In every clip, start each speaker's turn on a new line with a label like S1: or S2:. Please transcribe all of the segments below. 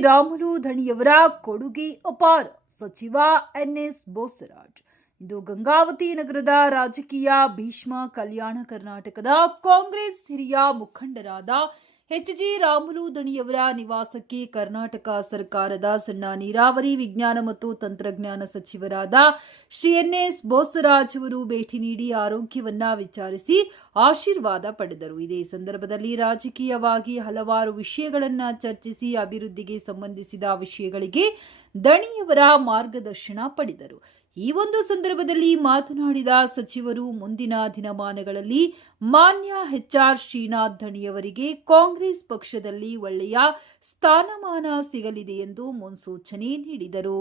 S1: ರಾಮುಲು ಧಣಿಯವರ ಕೊಡುಗೆ ಅಪಾರ. ಸಚಿವ ಎನ್ಎಸ್ ಬೋಸರಾಜ್ ಇಂದು ಗಂಗಾವತಿ ನಗರದ ರಾಜಕೀಯ ಭೀಷ್ಮ ಕಲ್ಯಾಣ ಕರ್ನಾಟಕದ ಕಾಂಗ್ರೆಸ್ ಹಿರಿಯ ಮುಖಂಡರಾದ ಎಚ್ ಜಿ ರಾಮುಲು ದಣಿಯವರ ನಿವಾಸಕ್ಕೆ ಕರ್ನಾಟಕ ಸರ್ಕಾರದ ಸಣ್ಣ ನೀರಾವರಿ ವಿಜ್ಞಾನ ಮತ್ತು ತಂತ್ರಜ್ಞಾನ ಸಚಿವರಾದ ಶ್ರೀ ಎನ್ ಎಸ್ ಬೋಸರಾಜ್ ಅವರು ಭೇಟಿ ನೀಡಿ ಆರೋಗ್ಯವನ್ನ ವಿಚಾರಿಸಿ ಆಶೀರ್ವಾದ ಪಡೆದರು. ಇದೇ ಸಂದರ್ಭದಲ್ಲಿ ರಾಜಕೀಯವಾಗಿ ಹಲವಾರು ವಿಷಯಗಳನ್ನು ಚರ್ಚಿಸಿ ಅಭಿವೃದ್ಧಿಗೆ ಸಂಬಂಧಿಸಿದ ವಿಷಯಗಳಿಗೆ ದಣಿಯವರ ಮಾರ್ಗದರ್ಶನ ಪಡೆದರು. ಈ ಒಂದು ಸಂದರ್ಭದಲ್ಲಿ ಮಾತನಾಡಿದ ಸಚಿವರು ಮುಂದಿನ ದಿನಮಾನಗಳಲ್ಲಿ ಮಾನ್ಯ ಎಚ್ಆರ್ ಶ್ರೀನಾಥ್ ಧಣಿಯವರಿಗೆ ಕಾಂಗ್ರೆಸ್ ಪಕ್ಷದಲ್ಲಿ ಒಳ್ಳೆಯ ಸ್ಥಾನಮಾನ ಸಿಗಲಿದೆ ಎಂದು ಮುನ್ಸೂಚನೆ ನೀಡಿದರು.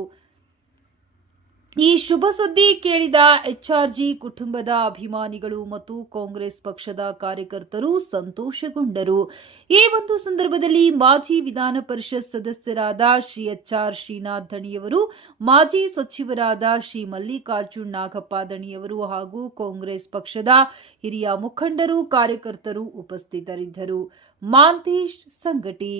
S1: ಈ ಶುಭ ಸುದ್ದಿ ಕೇಳಿದ ಎಚ್ಆರ್ಜಿ ಕುಟುಂಬದ ಅಭಿಮಾನಿಗಳು ಮತ್ತು ಕಾಂಗ್ರೆಸ್ ಪಕ್ಷದ ಕಾರ್ಯಕರ್ತರು ಸಂತೋಷಗೊಂಡರು. ಈ ಒಂದು ಸಂದರ್ಭದಲ್ಲಿ ಮಾಜಿ ವಿಧಾನ ಪರಿಷತ್ ಸದಸ್ಯರಾದ ಶ್ರೀ ಎಚ್ಆರ್ ಶ್ರೀನಾಥ್ ದಣಿಯವರು, ಮಾಜಿ ಸಚಿವರಾದ ಶ್ರೀ ಮಲ್ಲಿಕಾರ್ಜುನ್ ನಾಗಪ್ಪ ದಣಿಯವರು ಹಾಗೂ ಕಾಂಗ್ರೆಸ್ ಪಕ್ಷದ ಹಿರಿಯ ಮುಖಂಡರು, ಕಾರ್ಯಕರ್ತರು ಉಪಸ್ಥಿತರಿದ್ದರು. ಮಾಂತೇಶ್ ಸಂಗಟಿ.